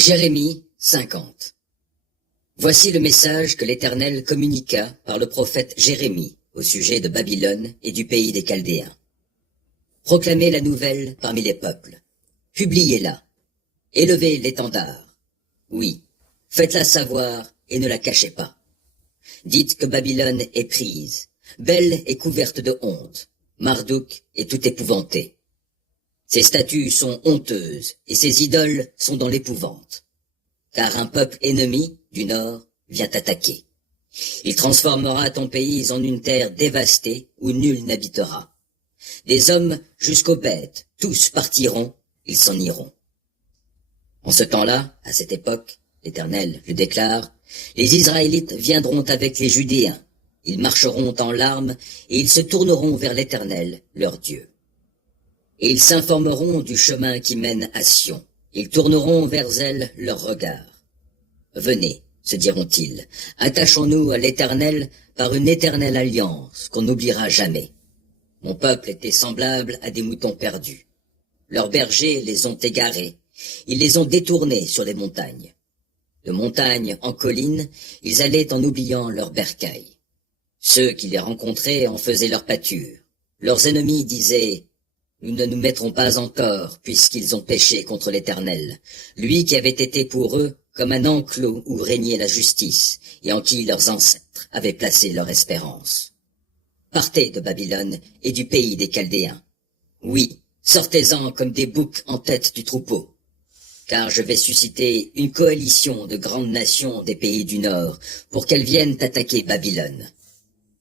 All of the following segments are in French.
Jérémie 50. Voici le message que l'Éternel communiqua par le prophète Jérémie au sujet de Babylone et du pays des Chaldéens. Proclamez la nouvelle parmi les peuples. Publiez-la. Élevez l'étendard. Oui, faites-la savoir et ne la cachez pas. Dites que Babylone est prise, belle et couverte de honte. Marduk est tout épouvanté. Ses statues sont honteuses et ses idoles sont dans l'épouvante. Car un peuple ennemi du nord vient t'attaquer. Il transformera ton pays en une terre dévastée où nul n'habitera. Des hommes jusqu'aux bêtes, tous partiront, ils s'en iront. En ce temps-là, à cette époque, l'Éternel le déclare, les Israélites viendront avec les Judéens. Ils marcheront en larmes et ils se tourneront vers l'Éternel, leur Dieu. Et ils s'informeront du chemin qui mène à Sion. Ils tourneront vers elle leur regard. Venez, se diront-ils, attachons-nous à l'Éternel par une éternelle alliance qu'on n'oubliera jamais. Mon peuple était semblable à des moutons perdus. Leurs bergers les ont égarés. Ils les ont détournés sur les montagnes. De montagne en colline, ils allaient en oubliant leurs bercailles. Ceux qui les rencontraient en faisaient leur pâture. Leurs ennemis disaient « Nous ne nous mettrons pas encore, puisqu'ils ont péché contre l'Éternel, lui qui avait été pour eux comme un enclos où régnait la justice, et en qui leurs ancêtres avaient placé leur espérance. Partez de Babylone et du pays des Chaldéens. Oui, sortez-en comme des boucs en tête du troupeau. Car je vais susciter une coalition de grandes nations des pays du Nord pour qu'elles viennent attaquer Babylone.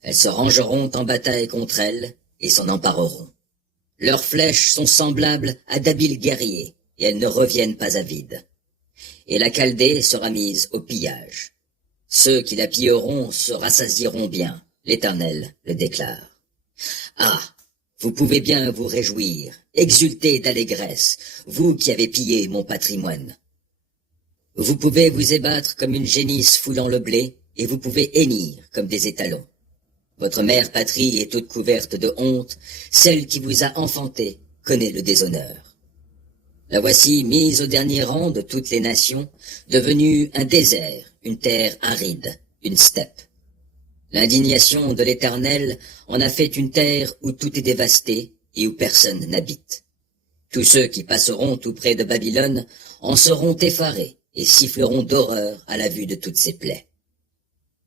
Elles se rangeront en bataille contre elle et s'en empareront. Leurs flèches sont semblables à d'habiles guerriers, et elles ne reviennent pas à vide. Et la Chaldée sera mise au pillage. Ceux qui la pilleront se rassasieront bien, l'Éternel le déclare. Ah, vous pouvez bien vous réjouir, exulter d'allégresse, vous qui avez pillé mon patrimoine. Vous pouvez vous ébattre comme une génisse foulant le blé, et vous pouvez hennir comme des étalons. Votre mère patrie est toute couverte de honte, celle qui vous a enfanté connaît le déshonneur. La voici mise au dernier rang de toutes les nations, devenue un désert, une terre aride, une steppe. L'indignation de l'Éternel en a fait une terre où tout est dévasté et où personne n'habite. Tous ceux qui passeront tout près de Babylone en seront effarés et siffleront d'horreur à la vue de toutes ses plaies.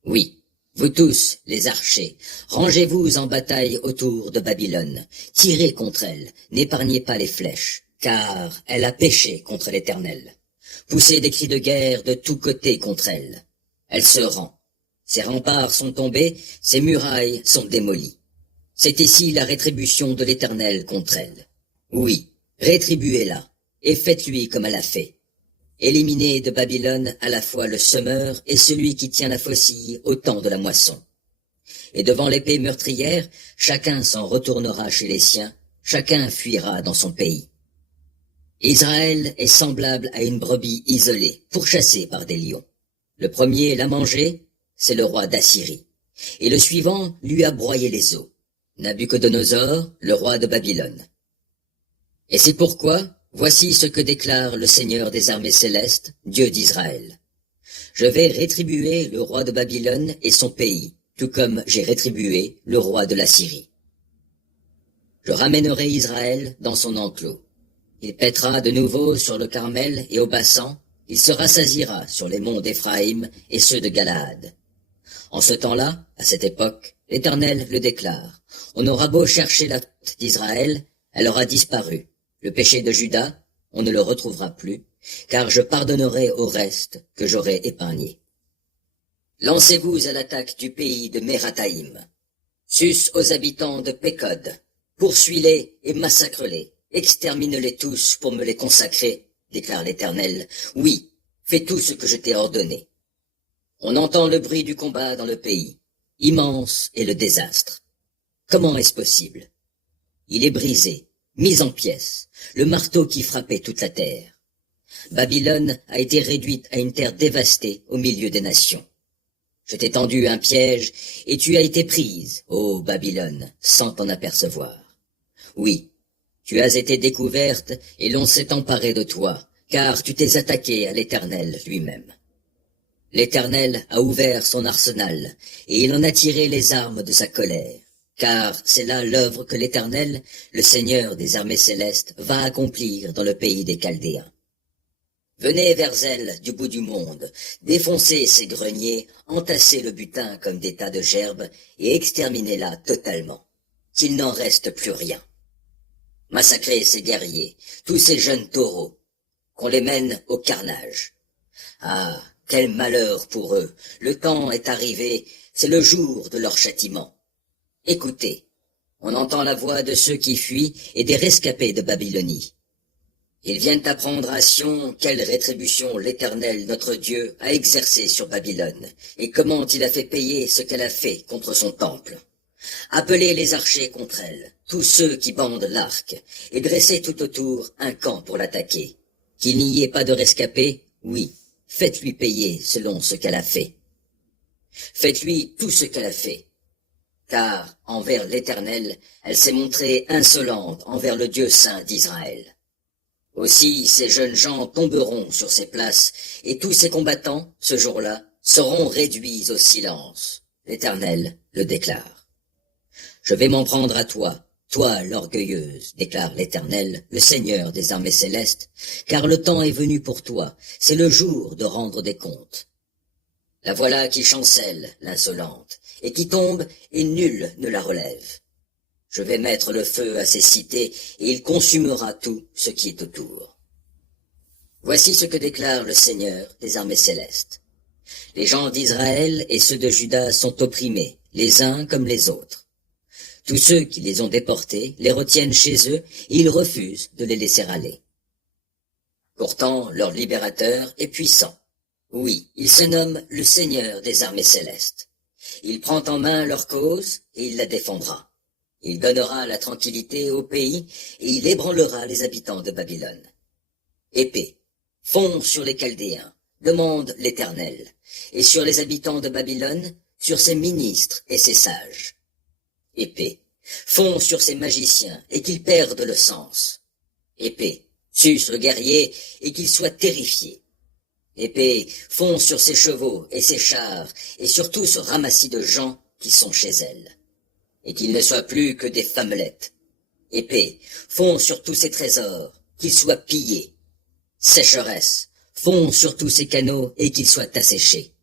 Oui, vous tous, les archers, rangez-vous en bataille autour de Babylone, tirez contre elle, n'épargnez pas les flèches, car elle a péché contre l'Éternel. Poussez des cris de guerre de tous côtés contre elle. Elle se rend. Ses remparts sont tombés, ses murailles sont démolies. C'est ici la rétribution de l'Éternel contre elle. Oui, rétribuez-la, et faites-lui comme elle a fait. Éliminez de Babylone à la fois le semeur et celui qui tient la faucille au temps de la moisson. Et devant l'épée meurtrière, chacun s'en retournera chez les siens, chacun fuira dans son pays. Israël est semblable à une brebis isolée, pourchassée par des lions. Le premier l'a mangé, c'est le roi d'Assyrie. Et le suivant lui a broyé les os. Nabuchodonosor, le roi de Babylone. Et c'est pourquoi, voici ce que déclare le Seigneur des armées célestes, Dieu d'Israël. Je vais rétribuer le roi de Babylone et son pays, tout comme j'ai rétribué le roi de l'Assyrie. Je ramènerai Israël dans son enclos. Il paîtra de nouveau sur le Carmel et au Bassan, il se rassasiera sur les monts d'Éphraïm et ceux de Galaad. En ce temps-là, à cette époque, l'Éternel le déclare. On aura beau chercher la faute d'Israël, elle aura disparu. Le péché de Juda, on ne le retrouvera plus, car je pardonnerai au reste que j'aurai épargné. Lancez-vous à l'attaque du pays de Mérathaïm. Sus aux habitants de Pécod. Poursuis-les et massacre-les. Extermine-les tous pour me les consacrer, déclare l'Éternel. Oui, fais tout ce que je t'ai ordonné. On entend le bruit du combat dans le pays. Immense est le désastre. Comment est-ce possible? Il est brisé, mis en pièces, le marteau qui frappait toute la terre. Babylone a été réduite à une terre dévastée au milieu des nations. Je t'ai tendu un piège, et tu as été prise, ô Babylone, sans t'en apercevoir. Oui, tu as été découverte, et l'on s'est emparé de toi, car tu t'es attaqué à l'Éternel lui-même. L'Éternel a ouvert son arsenal, et il en a tiré les armes de sa colère, car c'est là l'œuvre que l'Éternel, le Seigneur des armées célestes, va accomplir dans le pays des Chaldéens. Venez vers elle du bout du monde, défoncez ses greniers, entassez le butin comme des tas de gerbes, et exterminez-la totalement, qu'il n'en reste plus rien. Massacrez ces guerriers, tous ces jeunes taureaux, qu'on les mène au carnage. Ah, quel malheur pour eux! Le temps est arrivé, c'est le jour de leur châtiment. Écoutez, on entend la voix de ceux qui fuient et des rescapés de Babylonie. Ils viennent apprendre à Sion quelle rétribution l'Éternel, notre Dieu, a exercée sur Babylone, et comment il a fait payer ce qu'elle a fait contre son temple. Appelez les archers contre elle, tous ceux qui bandent l'arc, et dressez tout autour un camp pour l'attaquer. Qu'il n'y ait pas de rescapés, oui, faites-lui payer selon ce qu'elle a fait. Faites-lui tout ce qu'elle a fait, car envers l'Éternel, elle s'est montrée insolente envers le Dieu saint d'Israël. Aussi ces jeunes gens tomberont sur ces places, et tous ces combattants, ce jour-là, seront réduits au silence. L'Éternel le déclare. Je vais m'en prendre à toi, toi l'orgueilleuse, déclare l'Éternel, le Seigneur des armées célestes, car le temps est venu pour toi, c'est le jour de rendre des comptes. La voilà qui chancelle, l'insolente, et qui tombe, et nul ne la relève. Je vais mettre le feu à ces cités, et il consumera tout ce qui est autour. Voici ce que déclare le Seigneur des armées célestes. Les gens d'Israël et ceux de Juda sont opprimés, les uns comme les autres. Tous ceux qui les ont déportés les retiennent chez eux, et ils refusent de les laisser aller. Pourtant, leur libérateur est puissant. Oui, il se nomme le Seigneur des armées célestes. Il prend en main leur cause, et il la défendra. Il donnera la tranquillité au pays, et il ébranlera les habitants de Babylone. Épée, fond sur les Chaldéens, demande l'Éternel, et sur les habitants de Babylone, sur ses ministres et ses sages. Épée, fond sur ses magiciens, et qu'ils perdent le sens. Épée, suce le guerrier, et qu'il soit terrifié. Épée, fond sur ses chevaux et ses chars, et sur tout ce ramassis de gens qui sont chez elle. Et qu'ils ne soient plus que des femmelettes. Épée, fond sur tous ses trésors, qu'ils soient pillés. Sécheresse, fond sur tous ses canaux, et qu'ils soient asséchés.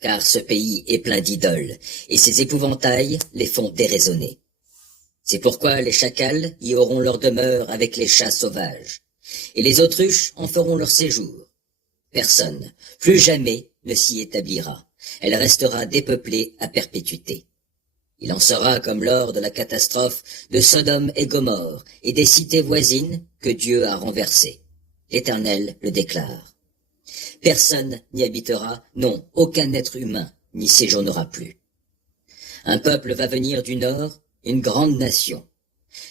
Car ce pays est plein d'idoles, et ses épouvantails les font déraisonner. C'est pourquoi les chacals y auront leur demeure avec les chats sauvages, et les autruches en feront leur séjour. Personne, plus jamais, ne s'y établira. Elle restera dépeuplée à perpétuité. Il en sera comme lors de la catastrophe de Sodome et Gomorrhe et des cités voisines que Dieu a renversées. L'Éternel le déclare. Personne n'y habitera, non, aucun être humain n'y séjournera plus. Un peuple va venir du nord, une grande nation.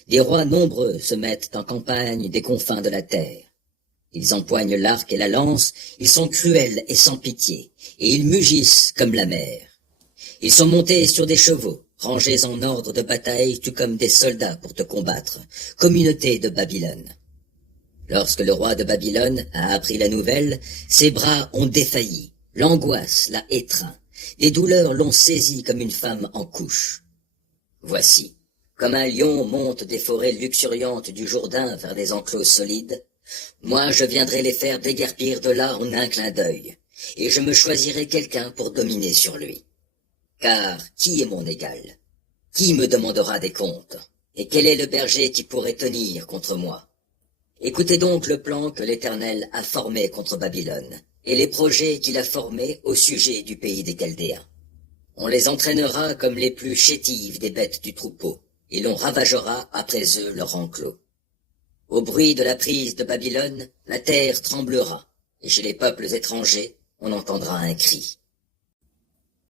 Des rois nombreux se mettent en campagne des confins de la terre. Ils empoignent l'arc et la lance, ils sont cruels et sans pitié, et ils mugissent comme la mer. Ils sont montés sur des chevaux, rangés en ordre de bataille, tout comme des soldats pour te combattre, communauté de Babylone. Lorsque le roi de Babylone a appris la nouvelle, ses bras ont défailli, l'angoisse l'a étreint, des douleurs l'ont saisi comme une femme en couche. Voici, comme un lion monte des forêts luxuriantes du Jourdain vers des enclos solides, moi je viendrai les faire déguerpir de là en un clin d'œil, et je me choisirai quelqu'un pour dominer sur lui. Car qui est mon égal? Qui me demandera des comptes? Et quel est le berger qui pourrait tenir contre moi? Écoutez donc le plan que l'Éternel a formé contre Babylone, et les projets qu'il a formés au sujet du pays des Chaldéens. On les entraînera comme les plus chétives des bêtes du troupeau, et l'on ravagera après eux leur enclos. Au bruit de la prise de Babylone, la terre tremblera, et chez les peuples étrangers, on entendra un cri.